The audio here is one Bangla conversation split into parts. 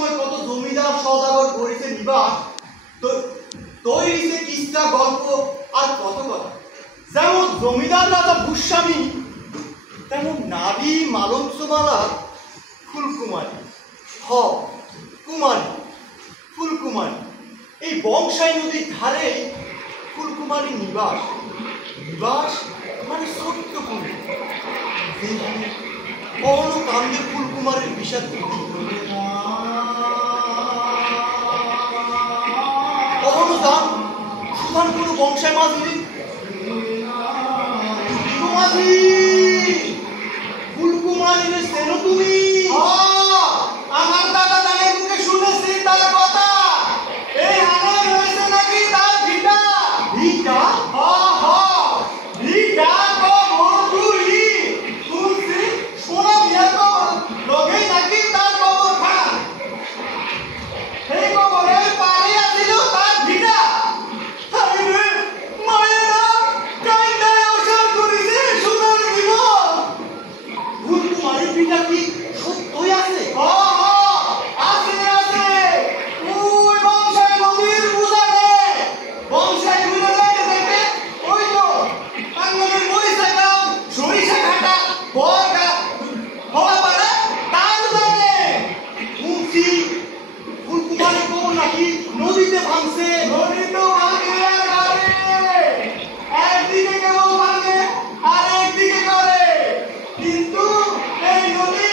সময় কত জমিদার সওদাগর করেছে নিবাস, তৈরিতে কিস্তা গল্প আর কত কথা। যেমন জমিদার রাজা ভূস্বামী, তেমন নারী মালঞ্চমালা ফুলকুমারী, কুমারী ফুলকুমারী। এই বংশাই নদীর ধারে ফুলকুমারী নিবাস। নিবাস মানে ছোট্ট ফুল, কখনো কান্দে ফুলকুমারীর বিষাদ, কখনো দান সুধান কোনো বংশায় মাঝি মাঝি ফুলকুমারীর চেনো তুমি? আমার দাদা দানের মুখে শুনেছি তার কথা। এই হানে রয়েছে নাকি তার ভিটা? ভিটা? ভিটা গো মধুরি শুনছি, সোনা বিয়া কবর লগেই নাকি তার কবর খান। সেই কবরের পাড়ে আসিল তার ভিটা। মায়েরা কাইন্দায় অসার করিছে সোনার জীবন। ফুলকুমারীর ভিটা কি সত্যই আছে? আছে আছে, ওই বংশাই নদীর উজানে। বংশাই ঘুরে যাইতে যাইতে ওই তো আঙ্গনের মরিচা গাও, সরিষা ঘাটা, বরগা হওয়া পারে তার উজানে। শুনছি ফুলকুমারী কবর নাকি নদীতে ভাঙছে। নদীতে ভাঙে আর গাড়ে, একদিকে কেবল ভাঙে আর একদিকে করে, কিন্তু এই নদী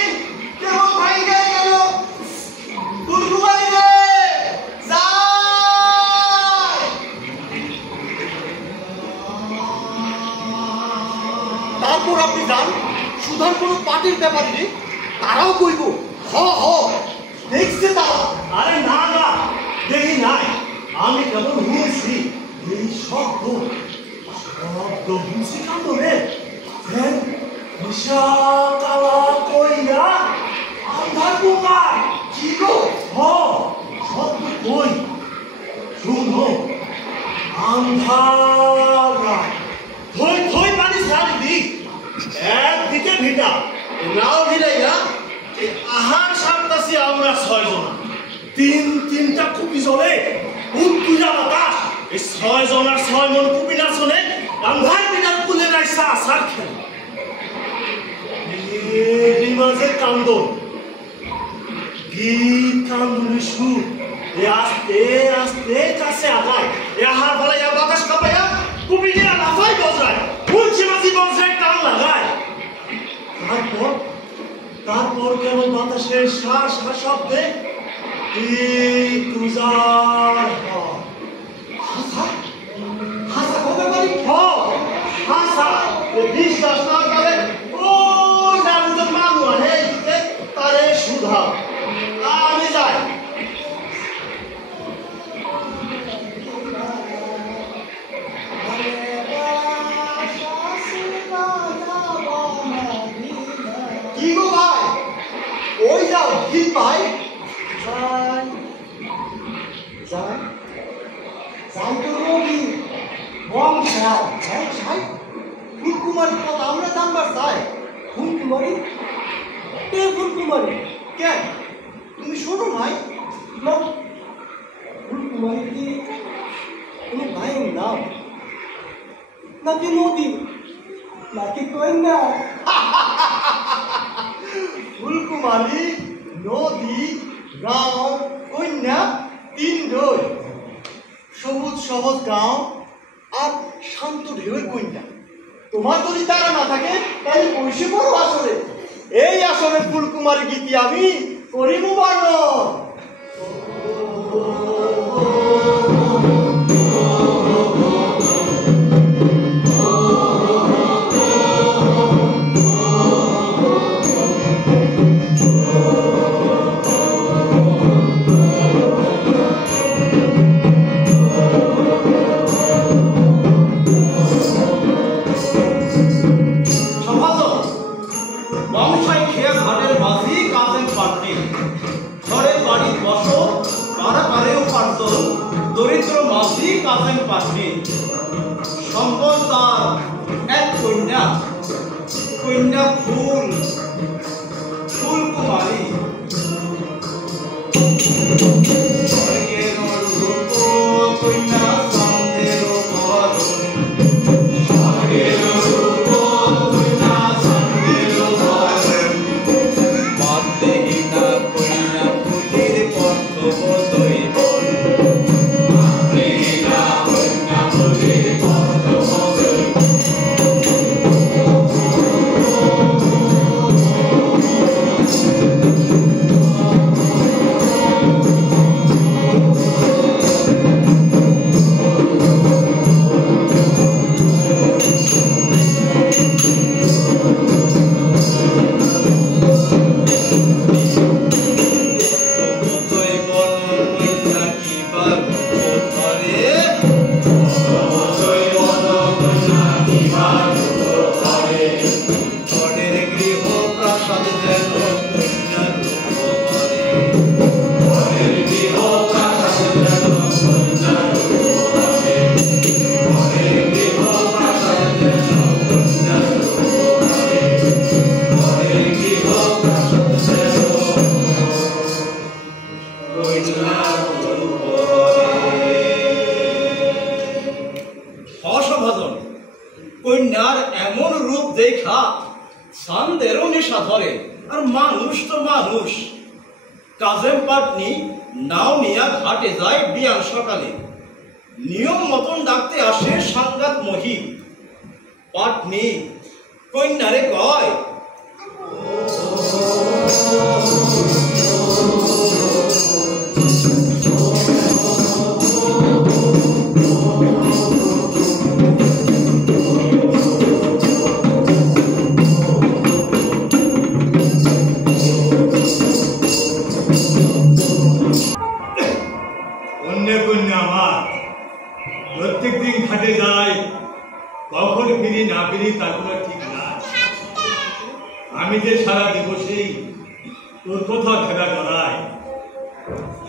কেবল ভাঙে গেল। ফুলকুমারী রে যায়। তারপর আপনি যান সুধার কোনো পার্টির ব্যাপারে রে, তারাও কইব দেখছে তারা। আরে না না, দেখি নাই, আমি কেবল শুনেছি। এই শব্দ শুনছি কান্দ রে, কালা কইয়া আন্ধার কুমার। কি গো? শব্দ কই শুনো, আন্ধার থই থই পানি চারিদিক, একদিকে ভিটা নাও ভিড়াইয়া এই আহার সারতাছি আমরা 6 জন। তিনটা কুপি জ্বলে, উত্তুজা বাতাস, এই 6 জনের 6 মন কুপি না শোনে আন্ধার পিটার কুলে রাইসা আসার খেল। এরই মাঝে কান্দন, গীত কান্দনের সুর, আস্তে আস্তে কাছে আগায়, আহার ফলাইয়া বাতাস কাঁপাইয়া কুপি নিয়ে লাফাই বজরায়, উলছি মাঝি বজরায় টান লাগায়। তারপর কেমন বাতাসের শ্বাস শব্দে তুজার হাসা কবে বাড়ি? হাসা বিশ্বাস না করে ওই দারুজন মানুষ আনে তারে সুধা। আমি যাই। কি গো ভাই, ওই যাও ঠিক ভাই। যাই যাই তো রবি বংশাই। ফুলকুমারীর কথা আমরা জানবার চাই। ফুলকুমারী? কে ফুলকুমারী? কেন তুমি শোনো নাই? ফুলকুমারী কি কোনো ভাইয়ের নাম নাকি নদী নাকি কন্যা? ফুলকুমারী নদী, গাঁও, কন্যা, 3 ডই। সবুজ সহজ গাঁও আর শান্ত ঢেউয়ের কন্যা। তোমার যদি তারা না থাকে তাহলে বসে পড়ো আসরে। এই আসরে ফুলকুমারী গীতি আমি করিব বর্ণন। দরিদ্র মাঝি কাজের পাশে সম্পদ তার এক কন্যা, কন্যা ফুলকুমারী। মানুষ। কাজেম পাটনি নাও নিয়া ঘাটে যায় বিয়ার সকালে। নিয়ম মতন ডাকতে আসে সাংঘাত মহিম। পাটনি কন্যারে কয়, প্রত্যেক দিন ঘাটে যাই, কখন ফিরি না ফিরি তার কোনো ঠিক নাই। আমি যে সারা দিবসেই তোর কোথাও খেলা করাই,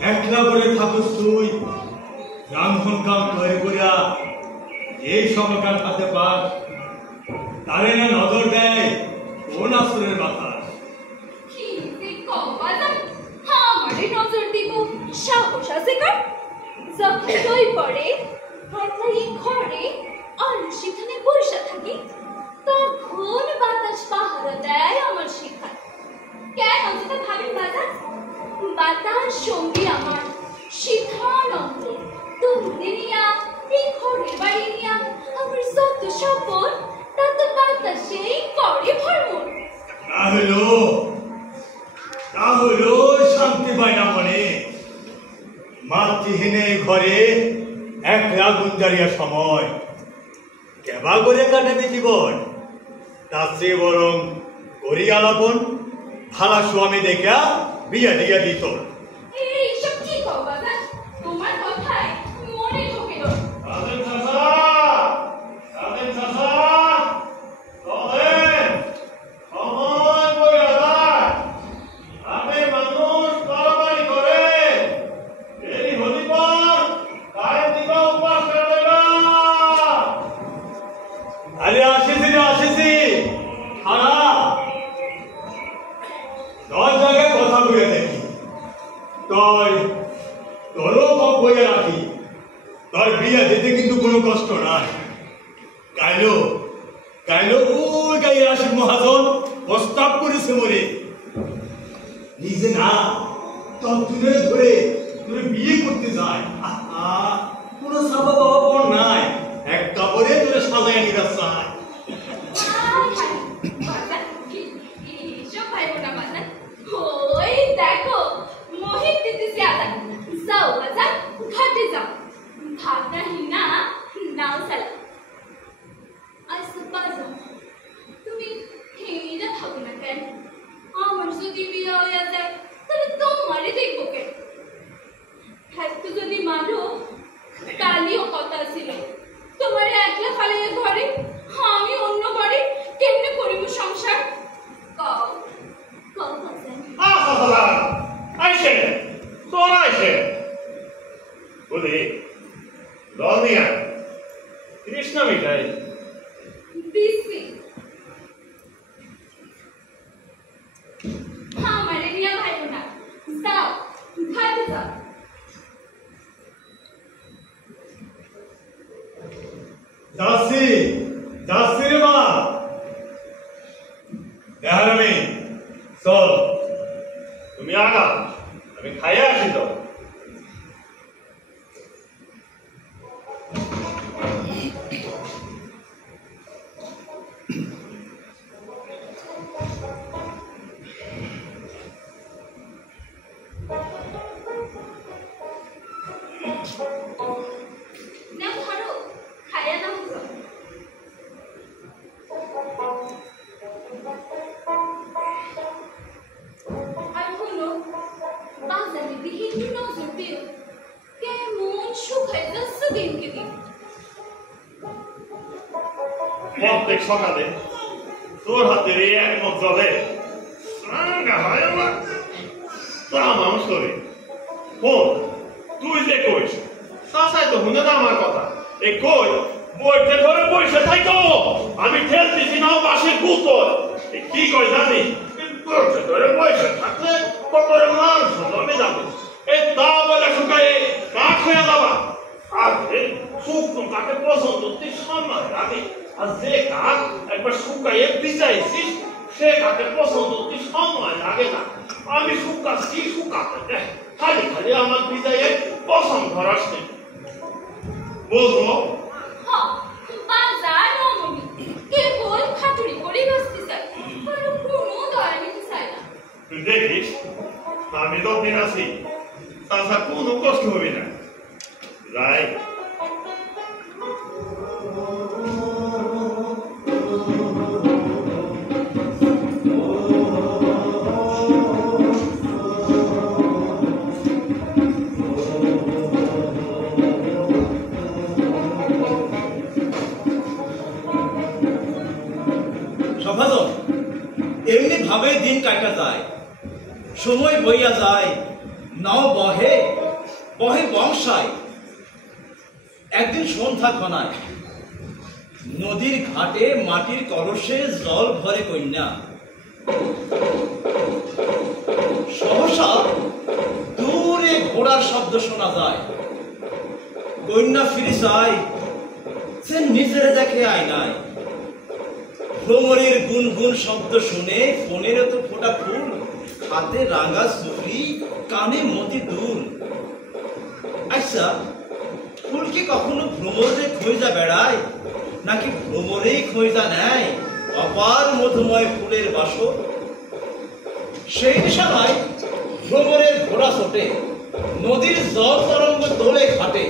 একলা করে থাকুস তুই রামধন কাম তৈরি করিয়া এই সমকাল হাতে পাস, তারে না নজর দেয় কোন আসরের বাতাস। নজর দিব সাহস আছে কার? যখন তৈ পড়ে হঠাৎই ঘরে আর সেখানে বসে থাকি, তখন বাতাস পাহারা দেয় আমার শিখায়। কেন অন্তত ভাবেন বাতাস? বাতাস সঙ্গী আমার শিখানন্দ, তুমি নিয়া এই ঘরের বাড়ি নিয়া আমার যত স্বপন তা তো বাতাসেই করে ভ্রমণ। তাহলো শান্তি পায় না মনে। মাতৃহীনে ঘরে একলা গুঞ্জারিয়া সময় কেবা করে কাটাবে জীবন। তার চেয়ে বরং করিয়া লাপন ভালা স্বামী দেখা বিয়া দিয়া দিত। এইসব কি কও বাবা? তোমার কথায় মনে ঢোকে না। কিন্তু কোনো কষ্ট নাই। কাইলো ওই গায়ে আশিক মহাজন প্রস্তাব করেছে মরে, নিজে না তত্ত্বে ধরে তোরে বিয়ে করতে যায়। কোনো সাবা বাবা পর নাই, এক কাপড়ে তোরে সাজায় নিতে চায়। ওই দেখো মোহিত দিতেছি আদান, যাও বাজার ঘাটে যাও, ভাবনা হিনা নাও চালা। আচ্ছা বাজার তুমি হেঁড়ে থাকো না কেন? আমার যদি বিয়ে হয়ে যায় তাহলে তোমারে দেখবো কেন? একটু যদি মানো কালিও কথা ছিল তোমার একলা ফালাইয়া ঘরে, আমি অন্য ঘরে কেমনে করিব সংসার? কও কও বাজার। আইসে তোর আইসে বলি দনিয়া কৃষ্ণ মিঠাই দিছি আমারে নিয়ে ভাইবো না, যাও ঘাটে যাও। যাচ্ছি রে মা। দেহারামি চল, তুমি আগা, আমি খাইয়া আসি তো। নাও ধরো, খাইয়া নাও তো। আর হলো বাজারে দিকে একটু নজর দিও, কেমন শুকায় যাচ্ছে দিনকে দিন। প্রত্যেক সকালে তোর হাতের এই এক মত জলে সাঙ্গা হয় আমার তা মানুষ করে। তুই যে কইস চাচাই তো শুনে না আমার কথা। এই কই বইতে ধরে বসে থাকো, আমি ঠেলতেছি না পাশে গুতর। কি কই জানি বইতে ধরে বসে থাকলে কতরে মাংস জমে যাবে। এই তা বলে শুকায় কাঠ হয়ে যাবা। আর শুকনো কাকে পছন্দ তুই সময় লাগে, আর যে কাঠ একবার শুকাইয়ে ভিজাইছিস সে কাকে পছন্দ তুই সময় লাগে না। আমি শুকাচ্ছি শুকাতে খালি খালি আমার বিদায়ে পছন্দ ধরাস নেই বুঝলো হ বাজার রমণী কেবল খাটুরি করে বসতে চাই আর কোনো দয়া নিতে চাই না তুই দেখিস আমি তো দিন আছি তাছাড়া কোনো কষ্ট হবে না রাই সভাজন এমনি ভাবে দিন কাটা যায় সময় বইয়া যায় নাও বহে বহে বংশায় একদিন সন্ধ্যা ঘনায় নদীর ঘাটে মাটির কলসে জল ভরে কন্যা সহসা দূরে ঘোড়ার শব্দ শোনা যায় কন্যা ফিরে যায় সে নিজের দেখে আয়নায় ভ্রমরের গুনগুন শব্দ শুনে ফোনের তো ফোটা ফুল হাতে রাঙা সুরি কানে মতি দুল আচ্ছা ফুল কি কখনো ভ্রমরে খোঁজা বেড়ায় নাকি ভ্রমরেই খোঁজা নেয় অপার মধুময় ফুলের বাসর সেই নিশানায় ভ্রমরের ঘোড়া ছোটে নদীর জল তরঙ্গ দোলে ঘাটে